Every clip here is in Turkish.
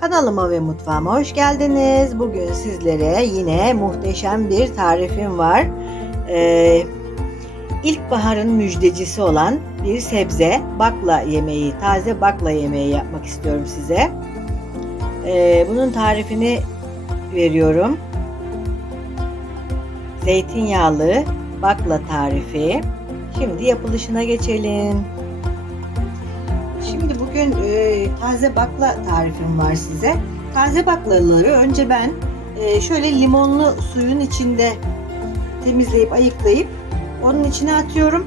Kanalıma ve mutfağıma hoş geldiniz. Bugün sizlere yine muhteşem bir tarifim var. Ee, ilkbaharın müjdecisi olan bir sebze bakla yemeği, taze bakla yemeği yapmak istiyorum size. Ee, bunun tarifini veriyorum. Zeytinyağlı bakla tarifi. Şimdi yapılışına geçelim. Şimdi bugün e, taze bakla tarifim var size. Taze baklaları önce ben e, şöyle limonlu suyun içinde temizleyip ayıklayıp onun içine atıyorum.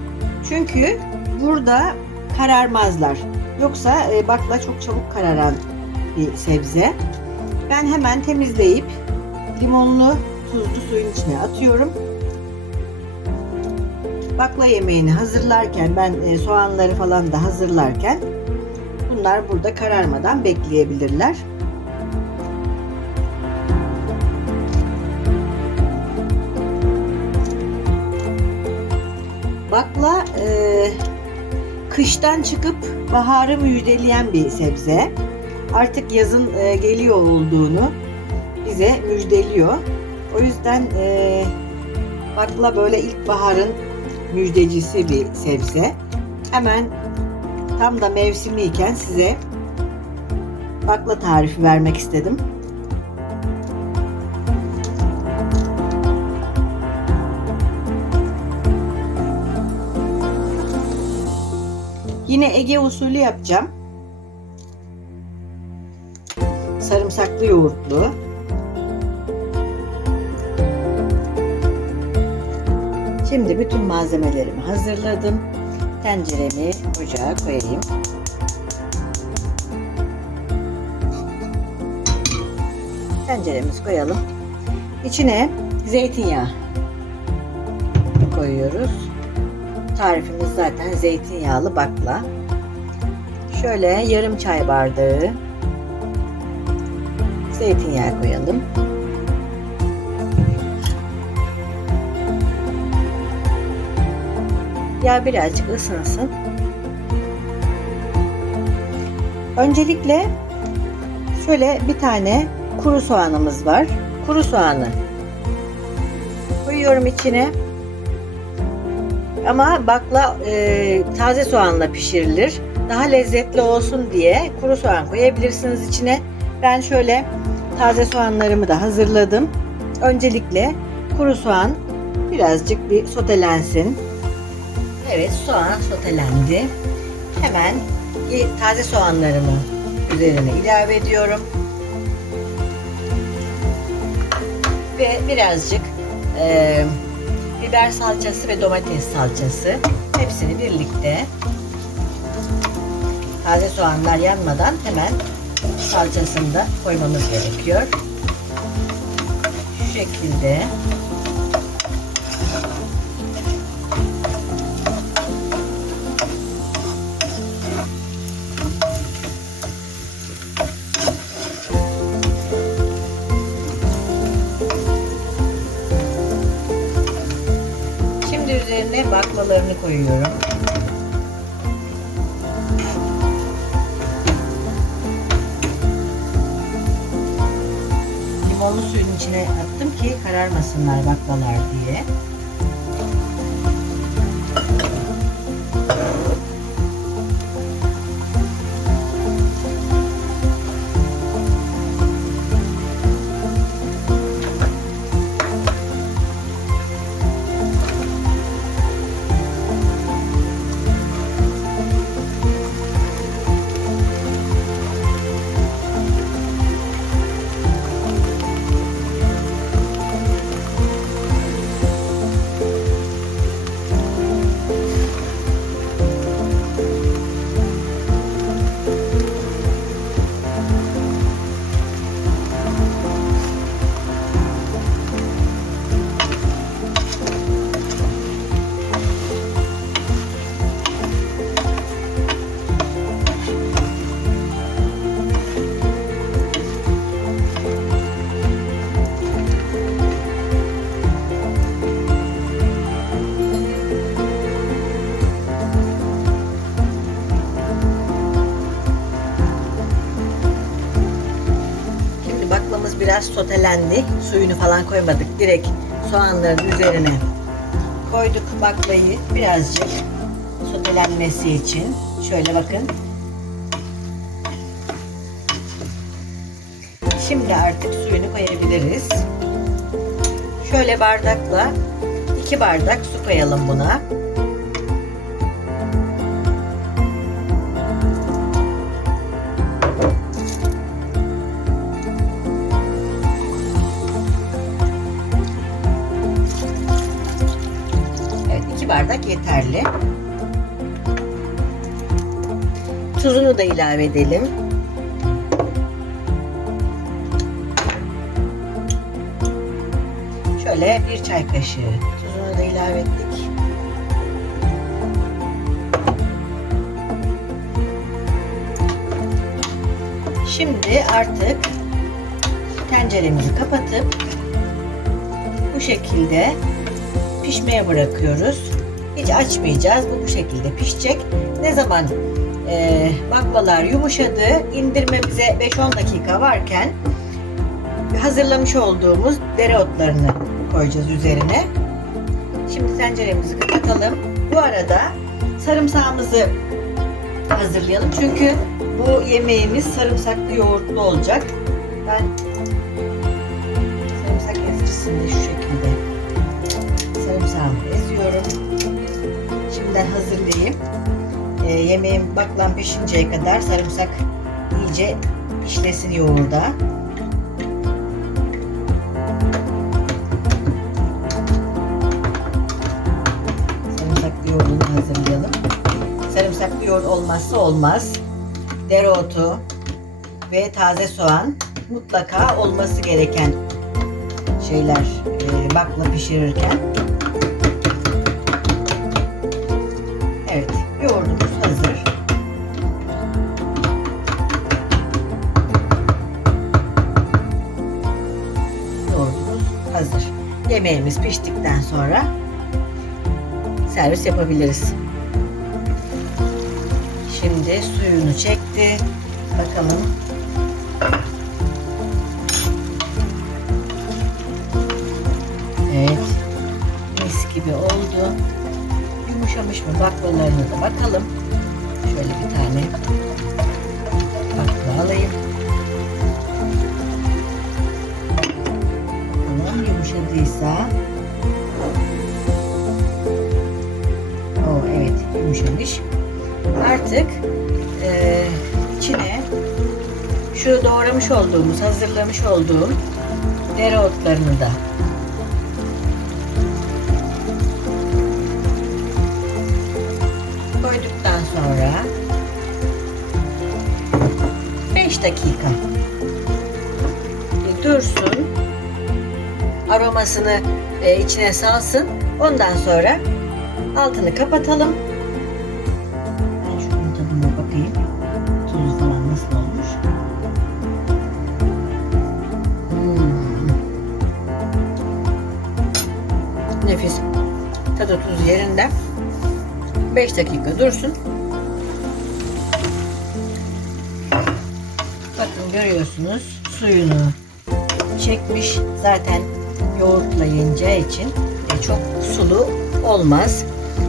Çünkü burada kararmazlar. Yoksa e, bakla çok çabuk kararan bir sebze. Ben hemen temizleyip limonlu tuzlu suyun içine atıyorum. Bakla yemeğini hazırlarken ben e, soğanları falan da hazırlarken bunlar burada kararmadan bekleyebilirler. Bakla e, kıştan çıkıp baharı müjdeleyen bir sebze. Artık yazın e, geliyor olduğunu bize müjdeliyor. O yüzden e, bakla böyle ilkbaharın müjdecisi bir sebze. Hemen tam da mevsimiyken size bakla tarifi vermek istedim. Yine Ege usulü yapacağım. Sarımsaklı yoğurtlu. Şimdi bütün malzemelerimi hazırladım. Tenceremi ocağa koyayım. Tenceremizi koyalım. İçine zeytinyağı koyuyoruz. Tarifimiz zaten zeytinyağlı bakla. Şöyle yarım çay bardağı zeytinyağı koyalım. Yağ birazcık ısınsın. Öncelikle şöyle bir tane kuru soğanımız var. Kuru soğanı koyuyorum içine. Ama bakla e, taze soğanla pişirilir. Daha lezzetli olsun diye kuru soğan koyabilirsiniz içine. Ben şöyle taze soğanlarımı da hazırladım. Öncelikle kuru soğan birazcık bir sotelensin. Evet soğan sotelendi. Hemen taze soğanlarımı üzerine ilave ediyorum. Ve birazcık e, biber salçası ve domates salçası hepsini birlikte taze soğanlar yanmadan hemen salçasını da koymamız gerekiyor. Şu şekilde Şimdi üzerine baklalarını koyuyorum. Limonlu suyun içine attım ki kararmasınlar baklalar diye. Biraz sotelendi. Suyunu falan koymadık. Direkt soğanların üzerine koyduk baklayı birazcık sotelenmesi için. Şöyle bakın. Şimdi artık suyunu koyabiliriz. Şöyle bardakla iki bardak su koyalım buna. Bardak yeterli. Tuzunu da ilave edelim. Şöyle bir çay kaşığı tuzunu da ilave ettik. Şimdi artık tenceremizi kapatıp bu şekilde pişmeye bırakıyoruz. Hiç açmayacağız. Bu bu şekilde pişecek. Ne zaman e, baklalar yumuşadı, indirmemize 5-10 dakika varken hazırlamış olduğumuz dereotlarını koyacağız üzerine. Şimdi tenceremizi kapatalım. Bu arada sarımsağımızı hazırlayalım. Çünkü bu yemeğimiz sarımsaklı yoğurtlu olacak. Ben sarımsak ezicisinde şu şekilde sarımsağımı. Şimdiden hazırlayayım. Ee, yemeğim baklan pişinceye kadar sarımsak iyice işlesin yoğurda. Sarımsaklı yoğurdunu hazırlayalım. Sarımsaklı yoğurt olmazsa olmaz. Dereotu ve taze soğan mutlaka olması gereken şeyler e, bakla pişirirken. Yemeğimiz piştikten sonra servis yapabiliriz. Şimdi suyunu çekti. Bakalım. Evet. Mis gibi oldu. Yumuşamış mı baklalarına da bakalım. Şöyle bir tane bakla alayım. Yumuşadıysa. Oo, evet yumuşamış. Artık eee, içine şu doğramış olduğumuz, hazırlamış olduğum dereotlarını da koyduktan sonra 5 dakika dursun aromasını e, içine salsın ondan sonra altını kapatalım ben şunun tadına bakayım tuzu falan nasıl olmuş Hmm. nefis tadı tuzu yerinde 5 dakika dursun. Bakın görüyorsunuz suyunu çekmiş. Zaten yoğurtla yeneceği için e, çok sulu olmaz.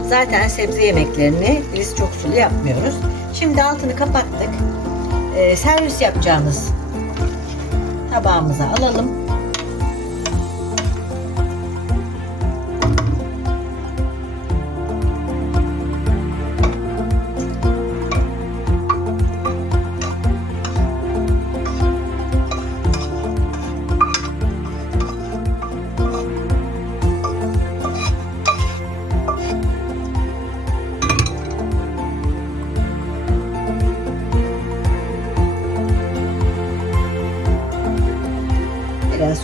Zaten sebze yemeklerini biz çok sulu yapmıyoruz. Şimdi altını kapattık. E, servis yapacağımız tabağımıza alalım.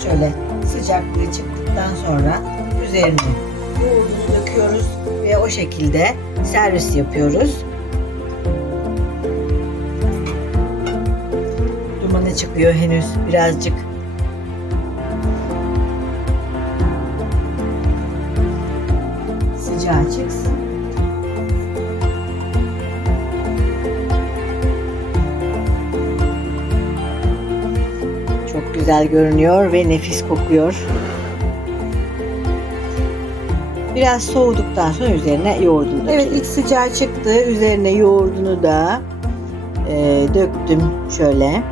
Şöyle sıcaklığı çıktıktan sonra üzerine yoğurdunu döküyoruz ve o şekilde servis yapıyoruz. Dumanı çıkıyor henüz birazcık. Sıcağı çıksın. Güzel görünüyor ve nefis kokuyor. Biraz soğuduktan sonra üzerine yoğurdunu Evet ilk sıcağı çıktı. Üzerine yoğurdunu da e, döktüm şöyle.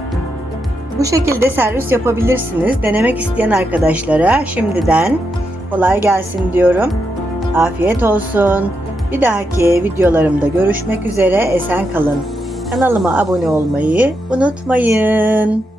Bu şekilde servis yapabilirsiniz. Denemek isteyen arkadaşlara şimdiden kolay gelsin diyorum. Afiyet olsun. Bir dahaki videolarımda görüşmek üzere. Esen kalın. Kanalıma abone olmayı unutmayın.